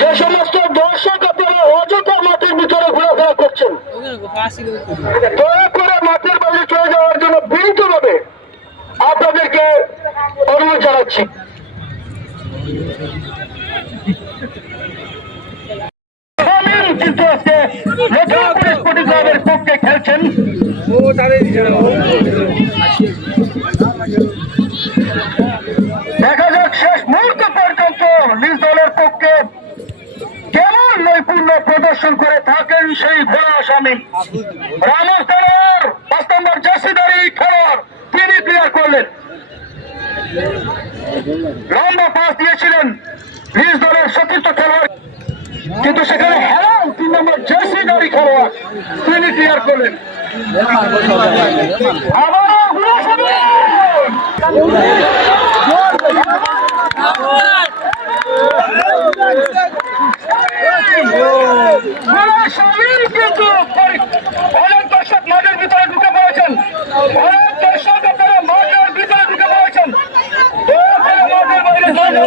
যে সমস্ত দর্শক আপনারা অযথা মাঠের ভিতরে ঘোরাফেরা করছেন, দয়া করে মাঠের বাইরে চলে যাওয়ার জন্য বিনীতভাবে আপনাদেরকে অনুরোধ জানাচ্ছি। কিন্তু আজকে পক্ষে খেলছেন নিজ দলের পক্ষে কেমন নৈপুণ্য প্রদর্শন করে থাকেন সেই ঘোড়া স্বামী দলের পাঁচ নম্বর জার্সিদারি খেলোয়াড় তিনি ক্লিয়ার করলেন। লম্বা পাস দিয়েছিলেন নিজ দলের সতীর্থ খেলোয়াড়। কিন্তু সেখানে হেরান তিন নম্বর জার্সিদারি খেলোয়াড় তিনি ক্লিয়ার করলেন। আবারও স্বামী! কাশ্মীর কিন্তু অনেক দর্শক মাঠের ভিতরে ঢুকে পড়েছেন অনেক দর্শক আপনারা মাঠের ভিতরে ঢুকে পড়েছেন মাঠের বাইরে